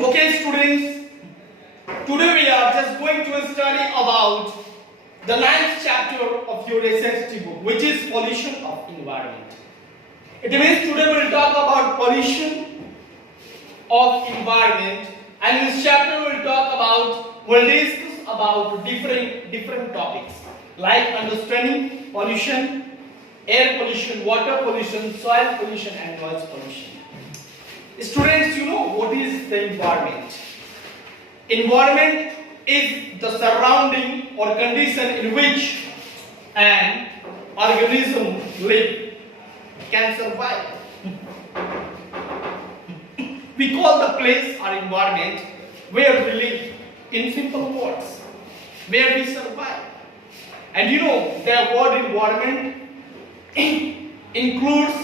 Okay, students, today we are just going to study about the ninth chapter of your SST book, which is pollution of environment. It means today we will talk about pollution of environment, and in this chapter we'll discuss about different topics like understanding pollution, air pollution, water pollution, soil pollution, and noise pollution. Students, you know what is the environment? Environment is the surrounding or condition in which an organism live, can survive. We call the place or environment where we live, in simple words, where we survive. And you know the word environment includes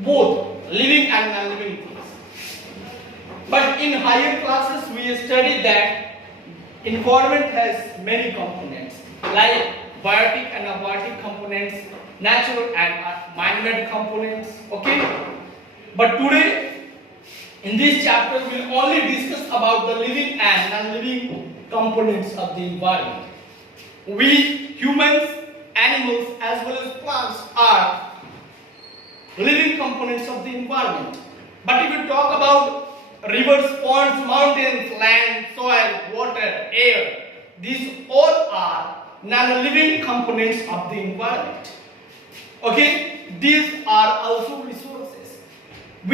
both living and non-living things. But in higher classes we studied that environment has many components like biotic and abiotic components, natural and man-made components. Okay? But today in this chapter we will only discuss about the living and non-living components of the environment. We humans, animals as well as plants are living components of the environment. But if we talk about rivers, ponds, mountains, land, soil, water, air, these all are non-living components of the environment. Okay, these are also resources. I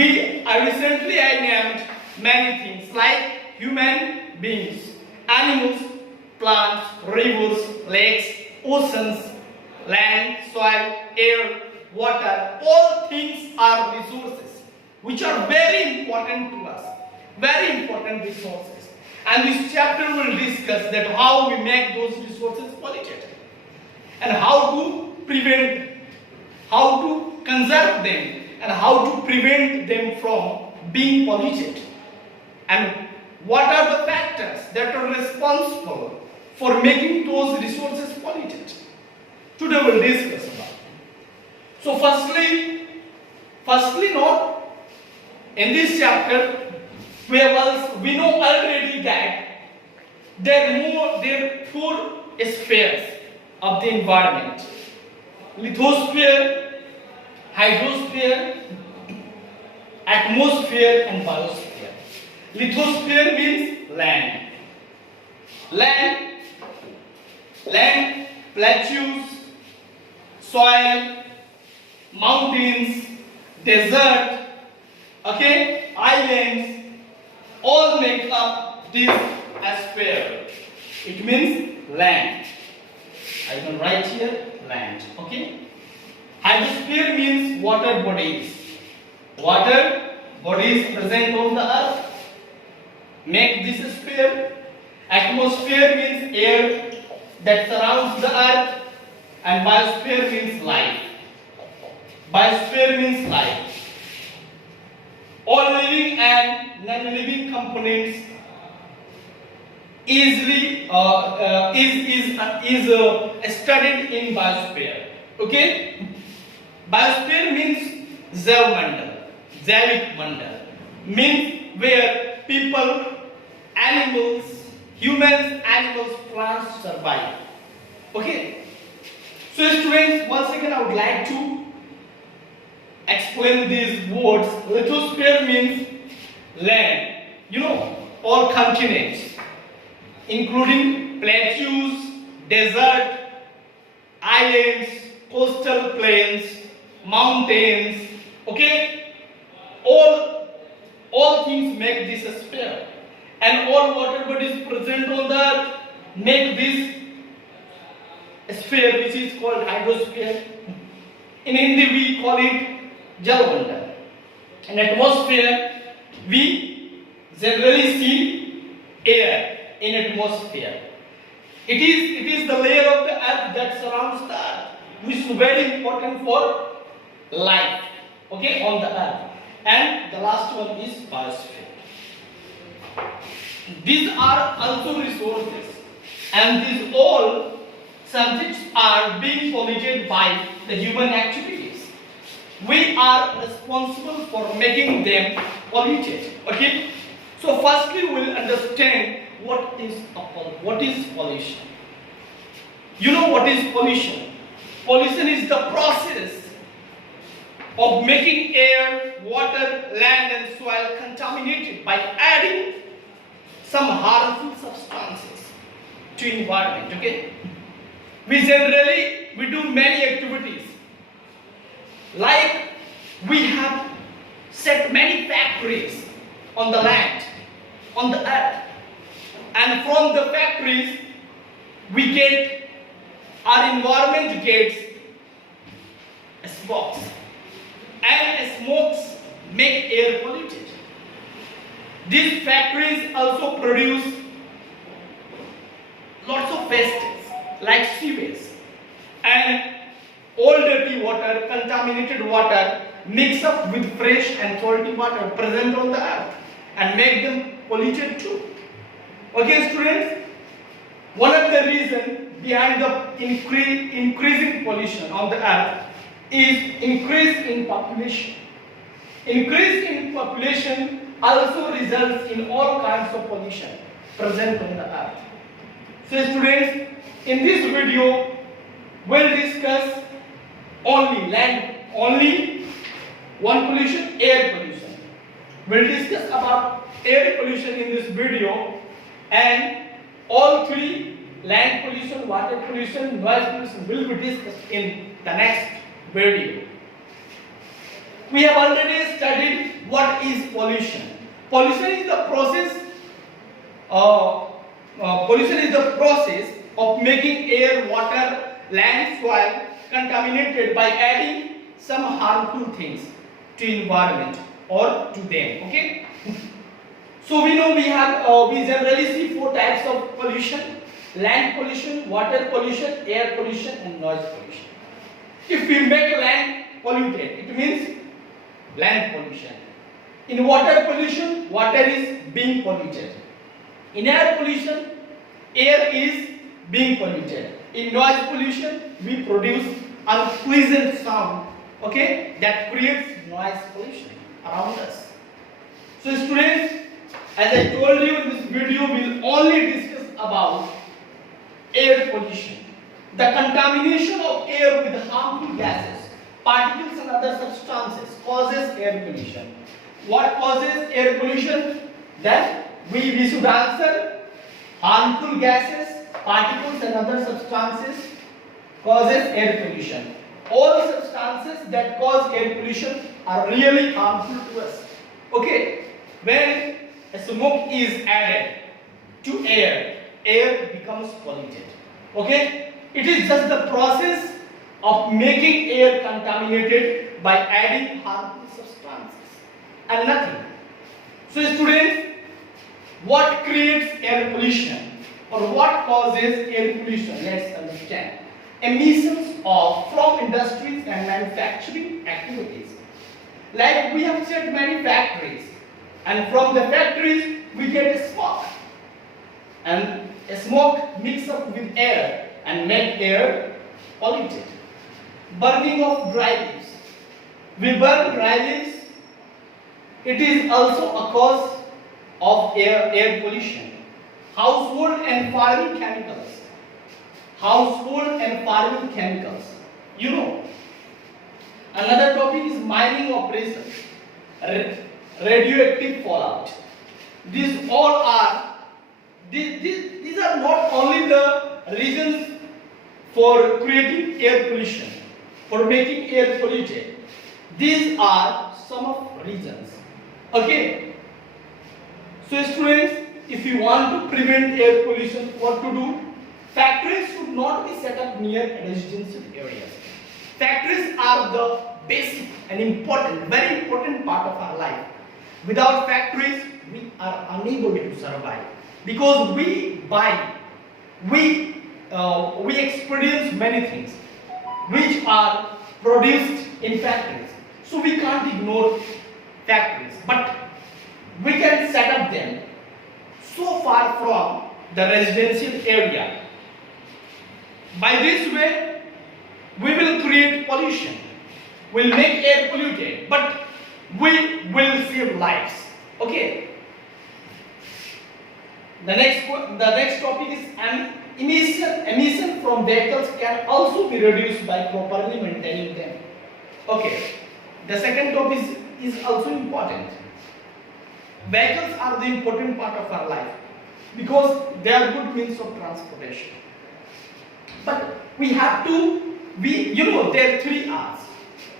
named many things like human beings, animals, plants, rivers, lakes, oceans, land, soil, air, water. All things are resources which are very important to us. Very important resources, and this chapter will discuss that how we make those resources polluted and how to prevent, how to conserve them, and how to prevent them from being polluted, and what are the factors that are responsible for making those resources polluted. Today we will discuss about it. So firstly note, in this chapter we know already that there are four spheres of the environment: lithosphere, hydrosphere, atmosphere, and biosphere. Lithosphere means land. Land, plateaus, soil, mountains, desert, okay, islands, all make up this sphere. It means land. I can write here land. Okay. Hydrosphere means water bodies. Water bodies present on the earth make this sphere. Atmosphere means air that surrounds the earth, and biosphere means life. Biosphere means life. All living and non-living components is studied in biosphere. Okay, biosphere means Jaivik Mandal means where people, animals, humans, animals, plants survive. Okay, so students, once again I would like to explain these words. Lithosphere means land, you know, all continents, including plateaus, desert, islands, coastal plains, mountains. Okay, all things make this sphere, and all water bodies present on the earth make this sphere, which is called hydrosphere. In Hindi we call it Jalmandal. In atmosphere, we generally see air in atmosphere. It is the layer of the earth that surrounds the earth, which is very important for life. Okay, on the earth. And the last one is biosphere. These are also resources, and these all subjects are being polluted by the human activities. We are responsible for making them polluted. Okay, So firstly we will understand what is pollution. You know what is pollution? Pollution is the process of making air, water, land and soil contaminated by adding some harmful substances to environment. Okay? We do many activities. Like we have set many factories on the land, on the earth, and from the factories our environment gets smokes, and smokes make air polluted. These factories also produce lots of wastes like sewage, and all dirty water, contaminated water mix up with fresh and salty water present on the earth and make them polluted too. Okay, students, one of the reasons behind the increasing pollution on the earth is increase in population. Increase in population also results in all kinds of pollution present on the earth. So students, in this video we'll discuss only one pollution, air pollution. We'll discuss about air pollution in this video, and all three, land pollution, water pollution, noise pollution, will be discussed in the next video. We have already studied what is pollution. Pollution is the process of making air, water, land, soil contaminated by adding some harmful things to environment or to them. Okay. So we know we generally see four types of pollution: land pollution, water pollution, air pollution and noise pollution. If we make land polluted, it means land pollution. In water pollution, water is being polluted. In air pollution, air is being polluted. In noise pollution, we produce unpleasant sound, okay, that creates noise pollution around us. So students, as I told you in this video, we will only discuss about air pollution. The contamination of air with harmful gases, particles and other substances causes air pollution. What causes air pollution? Then we should answer: harmful gases, particles and other substances causes air pollution. All substances that cause air pollution are really harmful to us. Okay, when a smoke is added to air, air becomes polluted. Okay, it is just the process of making air contaminated by adding harmful substances and nothing. So students, what creates air pollution or what causes air pollution? Let's understand. Emissions from industries and manufacturing activities. Like we have said, many factories, and from the factories we get smoke, and smoke mix up with air and make air polluted. Burning of dry leaves. We burn dry leaves. It is also a cause of air pollution. Household and farming chemicals. Household and farming chemicals. You know. Another topic is mining operations. Radioactive fallout. These are not only the reasons for creating air pollution, for making air polluted. These are some of reasons. Okay. So students, if you want to prevent air pollution, what to do? Factories should not be set up near residential areas. Factories are the basic and important, very important part of our life. Without factories, we are unable to survive, because we experience many things which are produced in factories. So we can't ignore factories, but we can set up them so far from the residential area. By this way, we will create pollution, will make air polluted, but we will save lives. Okay. The next topic is emission. Emission from vehicles can also be reduced by properly maintaining them. Okay. The second topic is also important. Vehicles are the important part of our life because they are good means of transportation. But we have to there are 3 R's.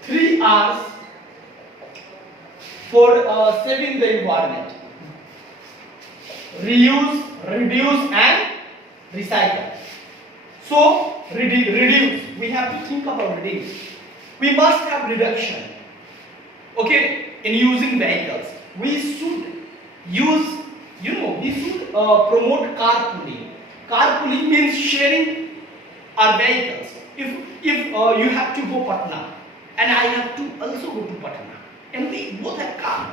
3 R's for saving the environment: reuse, reduce, and recycle. So reduce. We have to think about reduce. We must have reduction. Okay, in using vehicles, we should use. We should promote carpooling. Carpooling means sharing our vehicles. If you have to go Patna and I have to also go to Patna, and we both have car.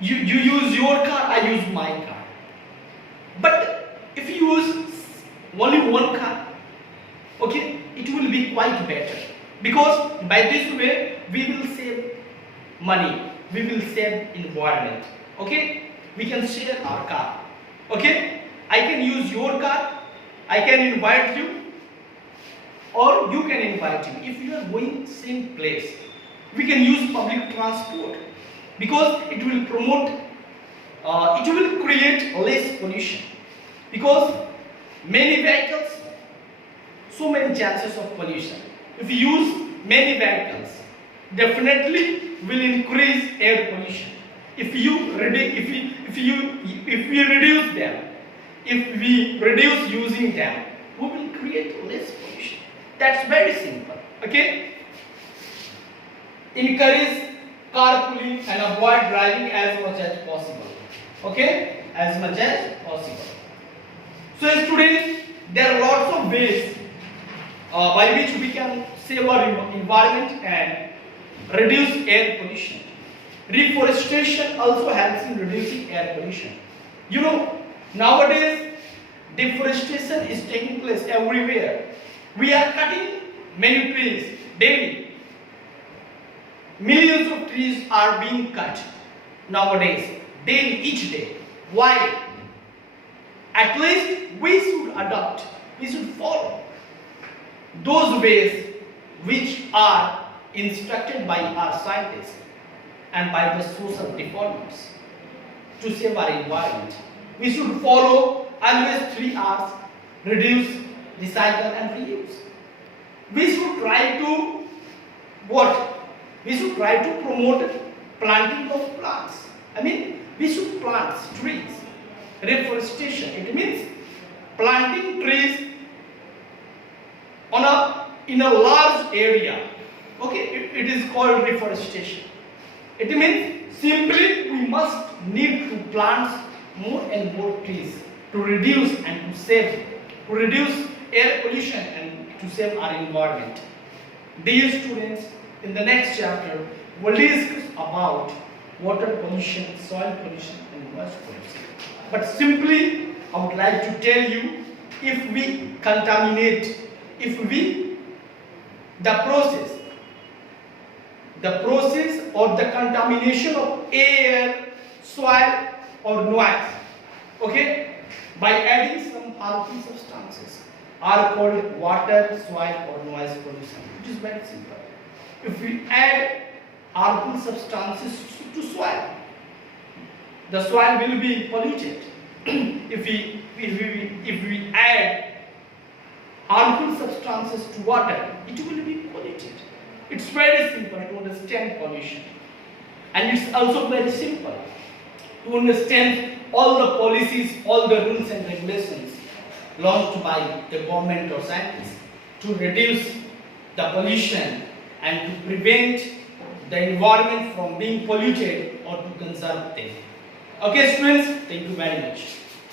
You use your car, I use my car. But if you use only one car, okay, it will be quite better, because by this way we will save money, we will save environment. Okay, we can share our car. Okay, I can use your car, I can invite you, or you can invite me. If you are going same place, we can use public transport, because it will promote, it will create less pollution. Because many vehicles, so many chances of pollution. If you use many vehicles, definitely will increase air pollution. If we reduce them, if we reduce using them, we will create less pollution. That's very simple. Okay. Encourage carpooling and avoid driving as much as possible. Okay, as much as possible. So students, there are lots of ways by which we can save our environment and reduce air pollution. Reforestation also helps in reducing air pollution. Nowadays deforestation is taking place everywhere. We are cutting many trees daily. Millions of trees are being cut nowadays, daily, each day. Why? At least we should adopt, we should follow those ways which are instructed by our scientists and by the social reformers to save our environment. We should follow always 3 R's: reduce, recycle, and reuse. We should try to We should try to promote planting of plants. We should plant trees. Reforestation, it means planting trees in a large area. Okay, it is called reforestation. It means simply we must need to plant more and more trees to reduce and to reduce air pollution and to save our environment. Dear students, in the next chapter, we'll discuss about water pollution, soil pollution, and noise pollution. But simply, I would like to tell you, if we contaminate, the process or the contamination of air, soil, or noise, okay, by adding some harmful substances, are called water, soil, or noise pollution. It is very simple. If we add harmful substances to soil, the soil will be polluted. If we add harmful substances to water, it will be polluted. It's very simple to understand pollution, and it's also very simple to understand all the policies, all the rules and regulations launched by the government or scientists to reduce the pollution and to prevent the environment from being polluted or to conserve them. Okay students, thank you very much.